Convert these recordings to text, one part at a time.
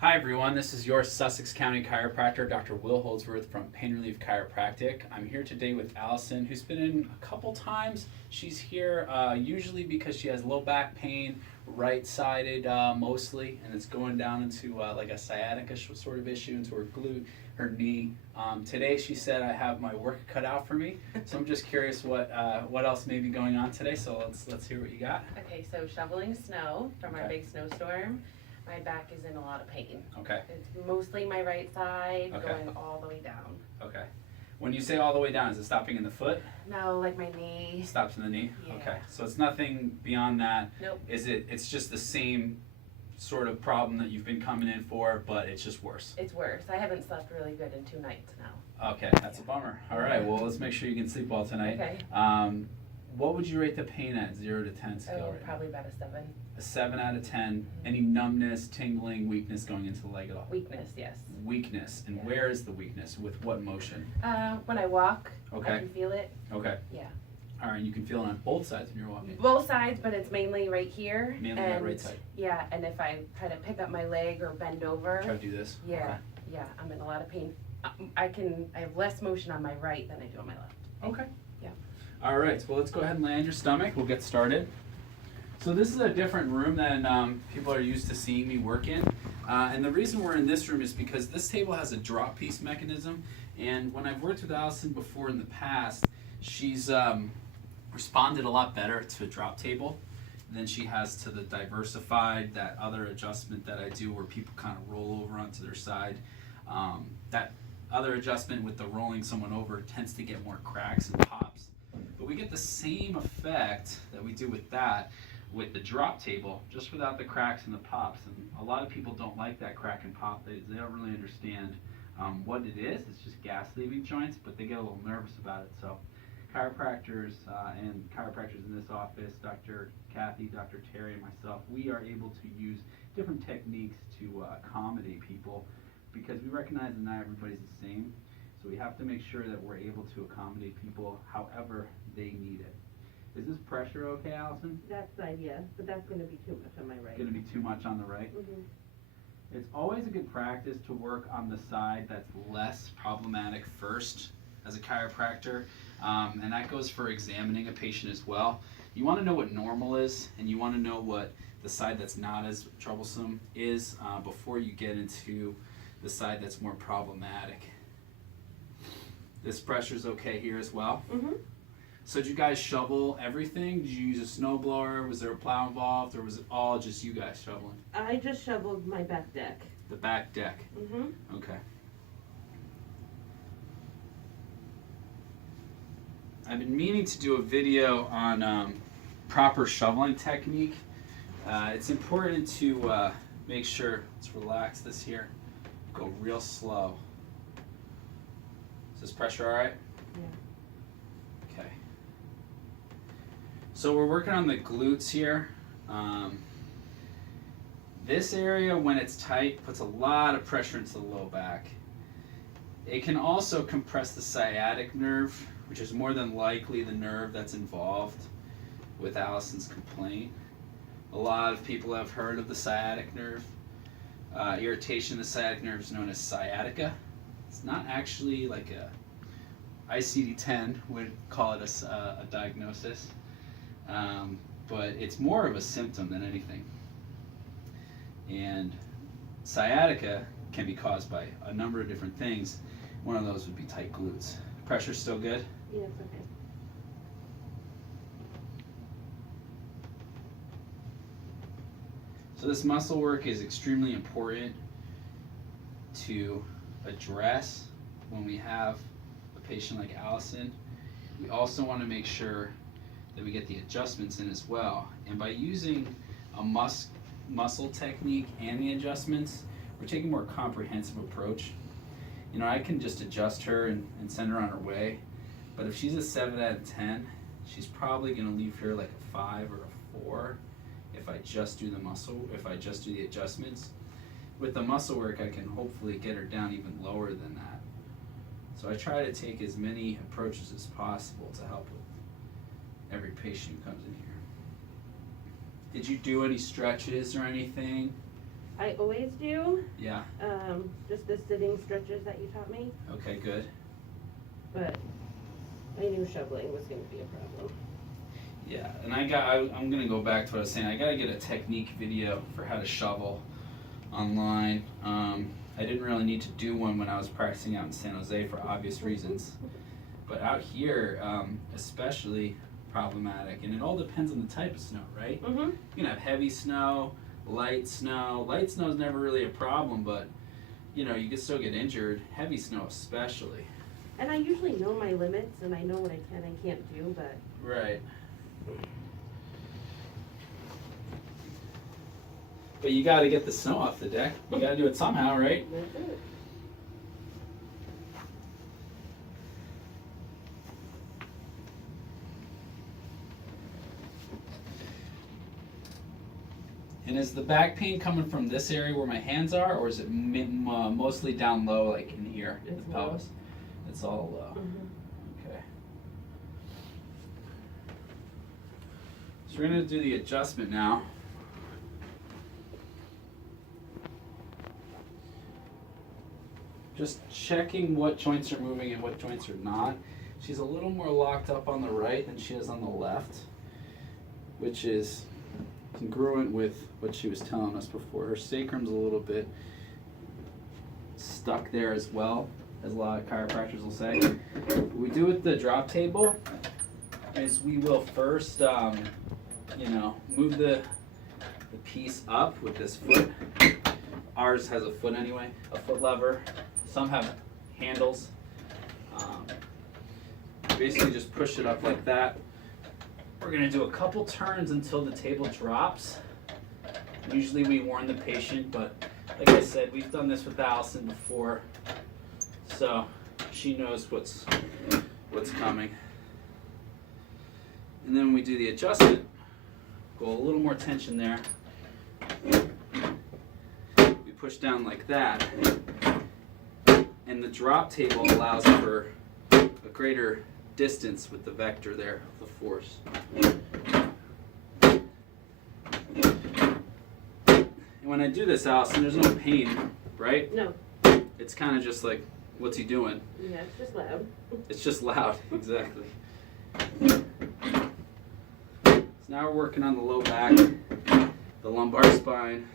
Hi everyone, this is your Sussex County chiropractor, Dr. Will Holdsworth from Pain Relief Chiropractic. I'm here today with Alison, who's been in a couple times. She's here usually because she has low back pain, right-sided mostly, and it's going down into like a sciatica sort of issue, into her glute, her knee. Today she said, I have my work cut out for me, so I'm just curious what else may be going on today, so let's hear what you got. Okay, so shoveling snow from our big snowstorm. My back is in a lot of pain. Okay. It's mostly my right side, Okay. going all the way down. Okay. When you say all the way down, is it stopping in the foot? No, like my knee. Stops in the knee? Yeah. Okay. So it's nothing beyond that. Nope. It's just the same sort of problem that you've been coming in for, but it's just worse. It's worse. I haven't slept really good in 2 nights now. Okay, that's a bummer. All right, well, let's make sure you can sleep well tonight. Okay. What would you rate the pain at 0 to 10 scale right now? Probably about a 7. A 7 out of 10. Any numbness, tingling, weakness going into the leg at all? Weakness, yes. Weakness. And Yeah. where is the weakness? With what motion? When I walk, Okay. I can feel it. Okay. Yeah. All right, you can feel it on both sides when you're walking. Both sides, but it's mainly right here. Mainly and that right side. Yeah, and if I try to pick up my leg or bend over. Try to do this? Yeah, Okay. yeah, I'm in a lot of pain. I have less motion on my right than I do on my left. Okay. Yeah. All right, well, let's go ahead and lay on your stomach. We'll get started. So this is a different room than people are used to seeing me work in. And the reason we're in this room is because this table has a drop piece mechanism. And when I've worked with Alison before in the past, she's responded a lot better to a drop table than she has to the diversified, that other adjustment that I do where people kind of roll over onto their side. That other adjustment with the rolling someone over tends to get more cracks and pops. But we get the same effect that we do with that with the drop table, just without the cracks and the pops. And a lot of people don't like that crack and pop. They don't really understand what it is. It's just gas leaving joints, but they get a little nervous about it. So chiropractors and chiropractors in this office, Dr. Kathy, Dr. Terry, and myself, we are able to use different techniques to accommodate people because we recognize that not everybody's the same. So we have to make sure that we're able to accommodate people however they need it. Is this pressure okay, Alison? That side, yes, but that's going to be too much on my right. Going to be too much on the right? Mm-hmm. It's always a good practice to work on the side that's less problematic first as a chiropractor, and that goes for examining a patient as well. You want to know what normal is, and you want to know what the side that's not as troublesome is before you get into the side that's more problematic. This pressure's okay here as well. Mm-hmm. So did you guys shovel everything? Did you use a snow blower? Was there a plow involved, or was it all just you guys shoveling? I just shoveled my back deck. The back deck. Mm-hmm. Okay. I've been meaning to do a video on proper shoveling technique. It's important to make sure, let's relax this here, go real slow. Is this pressure all right? Yeah. Okay. So we're working on the glutes here. This area, when it's tight, puts a lot of pressure into the low back. It can also compress the sciatic nerve, which is more than likely the nerve that's involved with Alison's complaint. A lot of people have heard of the sciatic nerve. Irritation of the sciatic nerve is known as sciatica. It's not actually like a ICD-10 would call it a diagnosis, but it's more of a symptom than anything. And sciatica can be caused by a number of different things. One of those would be tight glutes. Pressure still good? Yeah, it's okay. So this muscle work is extremely important to address when we have a patient like Alison. We also want to make sure that we get the adjustments in as well. And by using a muscle technique and the adjustments, we're taking a more comprehensive approach. You know, I can just adjust her and send her on her way, but if she's a 7 out of 10, she's probably going to leave here like a 5 or a 4 if I just do the adjustments. With the muscle work, I can hopefully get her down even lower than that. So I try to take as many approaches as possible to help with every patient who comes in here. Did you do any stretches or anything? I always do. Yeah. Just the sitting stretches that you taught me. Okay, good. But I knew shoveling was going to be a problem. Yeah, and I'm gonna go back to what I was saying. I gotta get a technique video for how to shovel online. I didn't really need to do one when I was practicing out in San Jose for obvious reasons. But out here, especially problematic, and it all depends on the type of snow, right? Mm-hmm. You can have heavy snow, light snow. Light snow is never really a problem, but you know, you can still get injured. Heavy snow especially. And I usually know my limits, and I know what I can and can't do, but... Right. But you gotta get the snow off the deck. You gotta do it somehow, right? That's it. And is the back pain coming from this area where my hands are, or is it mostly down low, like in here, in the It's pelvis? It's all low. Mm-hmm. Okay. So we're gonna do the adjustment now. Just checking what joints are moving and what joints are not. She's a little more locked up on the right than she is on the left, which is congruent with what she was telling us before. Her sacrum's a little bit stuck there as well, as a lot of chiropractors will say. What we do with the drop table is we will first, move the piece up with this foot. Ours has a foot anyway, a foot lever. Some have handles. Basically just push it up like that. We're gonna do a couple turns until the table drops. Usually we warn the patient, but like I said, we've done this with Alison before, so she knows what's coming. And then when we do the adjustment, go a little more tension there. We push down like that, and the drop table allows for a greater distance with the vector there of the force. And when I do this, Alison, there's no pain, right? No. It's kind of just like, what's he doing? Yeah, it's just loud. It's just loud, exactly. So now we're working on the low back, the lumbar spine.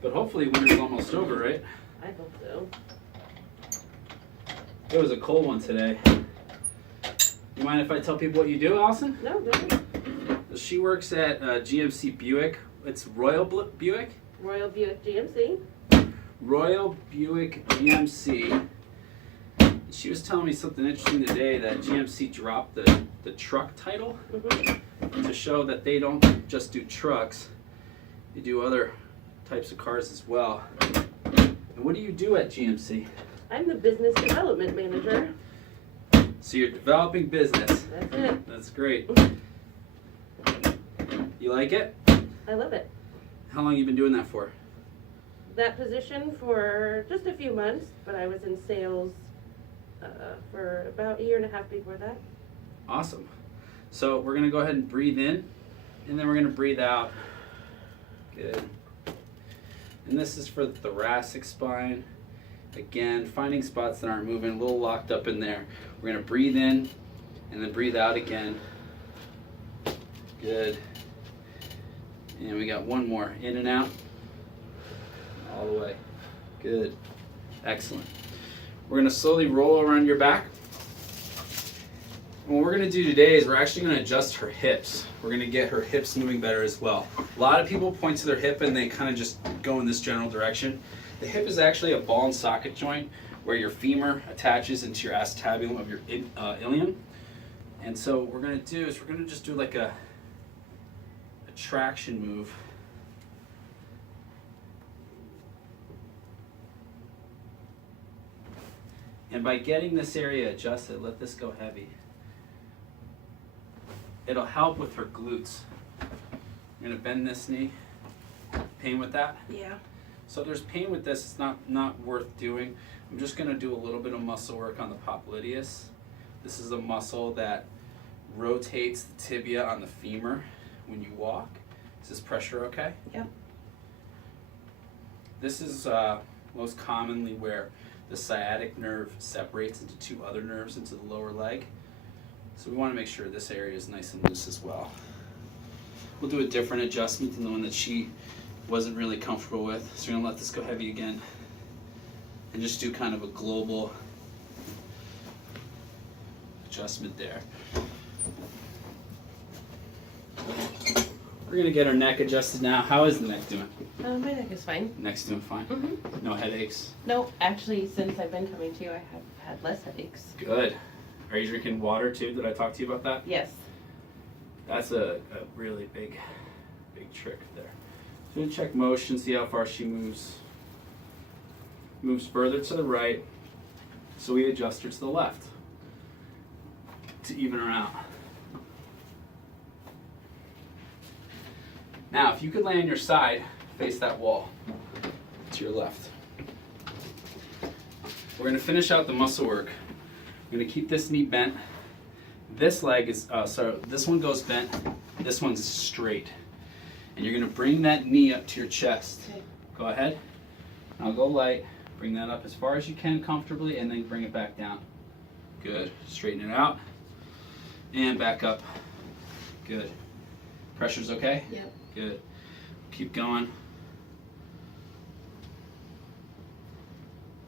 But hopefully winter's almost over, right? I hope so. It was a cold one today. You mind if I tell people what you do, Alison? No, no. She works at GMC Buick. It's Royal Buick? Royal Buick GMC. Royal Buick GMC. She was telling me something interesting today, that GMC dropped the truck title Mm-hmm. to show that they don't just do trucks, they do other types of cars as well. And what do you do at GMC? I'm the business development manager. So you're developing business. That's it. That's great. You like it? I love it. How long you been doing that for? That position for just a few months, but I was in sales for about a year and a half before that. Awesome. So we're going to go ahead and breathe in, and then we're going to breathe out. Good. And this is for the thoracic spine. Again, finding spots that aren't moving, a little locked up in there. We're going to breathe in, and then breathe out again. Good. And we got one more. In and out. All the way. Good. Excellent. We're going to slowly roll around your back. And what we're going to do today is we're actually going to adjust her hips. We're going to get her hips moving better as well. A lot of people point to their hip and they kind of just go in this general direction. The hip is actually a ball and socket joint where your femur attaches into your acetabulum of your ilium. And so what we're going to do is we're going to just do like a traction move. And by getting this area adjusted, let this go heavy. It'll help with her glutes. I'm going to bend this knee. Pain with that? Yeah. So if there's pain with this, it's not worth doing. I'm just going to do a little bit of muscle work on the popliteus. This is a muscle that rotates the tibia on the femur when you walk. Is this pressure okay? Yep. This is most commonly where the sciatic nerve separates into two other nerves into the lower leg. So we want to make sure this area is nice and loose as well. We'll do a different adjustment than the one that she wasn't really comfortable with. So we're going to let this go heavy again and just do kind of a global adjustment there. We're going to get our neck adjusted now. How is the neck doing? My neck is fine. Neck's doing fine? Mm-hmm. No headaches? No, actually, since I've been coming to you, I have had less headaches. Good. Are you drinking water too? Did I talk to you about that? Yes. That's a really big trick there. So we're gonna check motion, see how far she moves. Moves further to the right, so we adjust her to the left to even her out. Now, if you could lay on your side, face that wall to your left. We're gonna finish out the muscle work. We're gonna keep this knee bent. This leg is, this one goes bent, this one's straight. And you're gonna bring that knee up to your chest. Okay. Go ahead. I'll go light. Bring that up as far as you can comfortably and then bring it back down. Good. Straighten it out. And back up. Good. Pressure's okay? Yep. Good. Keep going.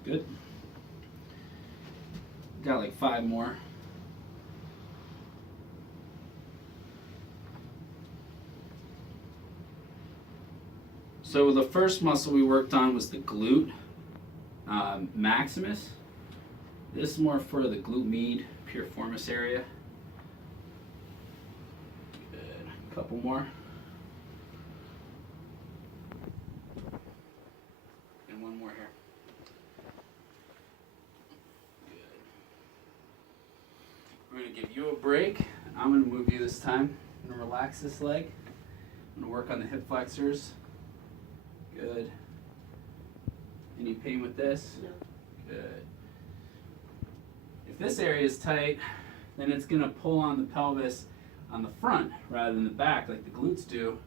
Good. Got like 5 more. So the first muscle we worked on was the glute maximus. This is more for the glute med, piriformis area. Good. A couple more. And one more here. Good. We're going to give you a break. I'm going to move you this time. I'm going to relax this leg. I'm going to work on the hip flexors. Good. Any pain with this? No. Good. If this area is tight, then it's going to pull on the pelvis on the front rather than the back like the glutes do.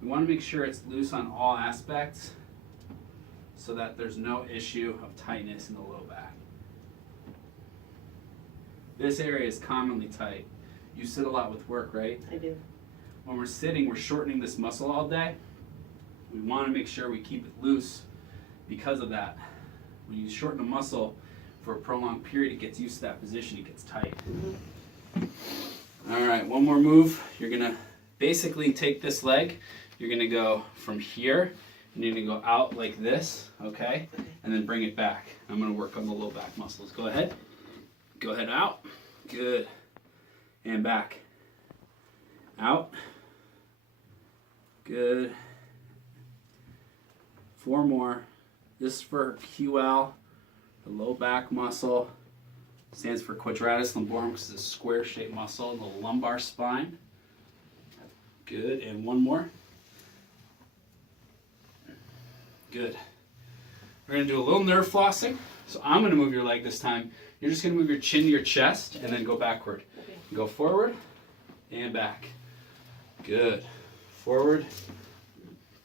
We want to make sure it's loose on all aspects so that there's no issue of tightness in the low back. This area is commonly tight. You sit a lot with work, right? I do. When we're sitting, we're shortening this muscle all day. We want to make sure we keep it loose because of that. When you shorten a muscle for a prolonged period, it gets used to that position, it gets tight. Mm-hmm. All right, one more move. You're gonna basically take this leg, you're gonna go from here, and you're gonna go out like this, okay? And then bring it back. I'm gonna work on the low back muscles. Go ahead. Go ahead, out. Good. And back. Out. Good. 4 more. This is for QL, the low back muscle. Stands for quadratus lumborum because it's a square-shaped muscle in the lumbar spine. Good. And 1 more. Good. We're going to do a little nerve flossing. So I'm going to move your leg this time. You're just going to move your chin to your chest and then go backward. Okay. Go forward and back. Good. Forward.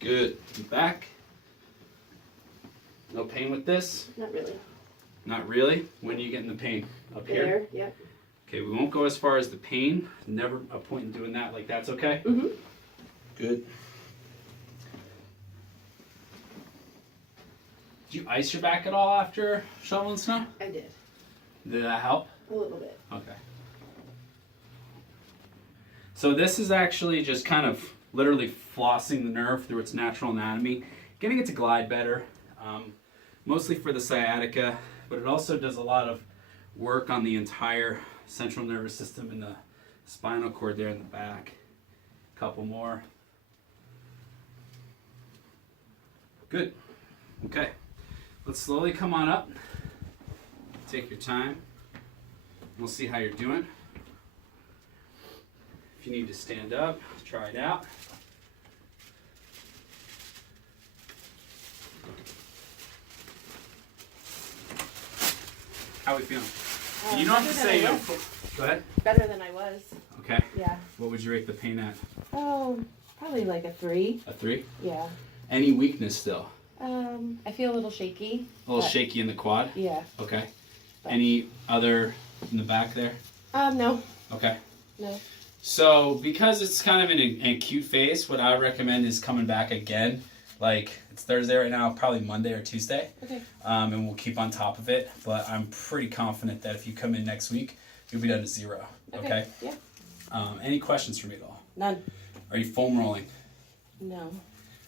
Good. Back. No pain with this? Not really. Not really? When are you getting the pain? Up here? There, yep. Okay, we won't go as far as the pain. Never a point in doing that. Like that's okay? Mm-hmm. Good. Did you ice your back at all after shoveling snow? I did. Did that help? A little bit. Okay. So this is actually just kind of literally flossing the nerve through its natural anatomy, getting it to glide better. Mostly for the sciatica, but it also does a lot of work on the entire central nervous system and the spinal cord there in the back. Couple more. Good. Okay. Let's slowly come on up. Take your time. We'll see how you're doing. If you need to stand up, try it out. How are we feeling? You don't have to better say than I no. was. Go ahead. Better than I was. Okay. Yeah. What would you rate the pain at? Oh, probably like a 3. A 3? Yeah. Any weakness still? I feel a little shaky. A little but- shaky in the quad? Yeah. Okay. Any other in the back there? No. Okay. No. So, because it's kind of in an acute phase, what I would recommend is coming back again. Like, it's Thursday right now, probably Monday or Tuesday. Okay. And we'll keep on top of it. But I'm pretty confident that if you come in next week, you'll be down to 0. Okay? Yeah. Any questions for me at all? None. Are you foam rolling? No.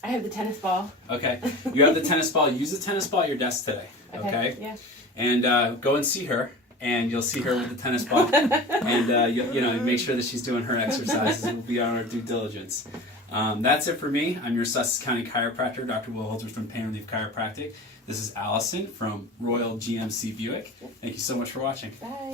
I have the tennis ball. Okay. You have the tennis ball. Use the tennis ball at your desk today. Okay? Yeah. And go and see her. And you'll see her with the tennis ball. And, you know, make sure that she's doing her exercises. We'll be on our due diligence. That's it for me. I'm your Sussex County chiropractor, Dr. Will Holdsworth from Pain Relief Chiropractic. This is Alison from Royal GMC Buick. Thank you so much for watching. Bye.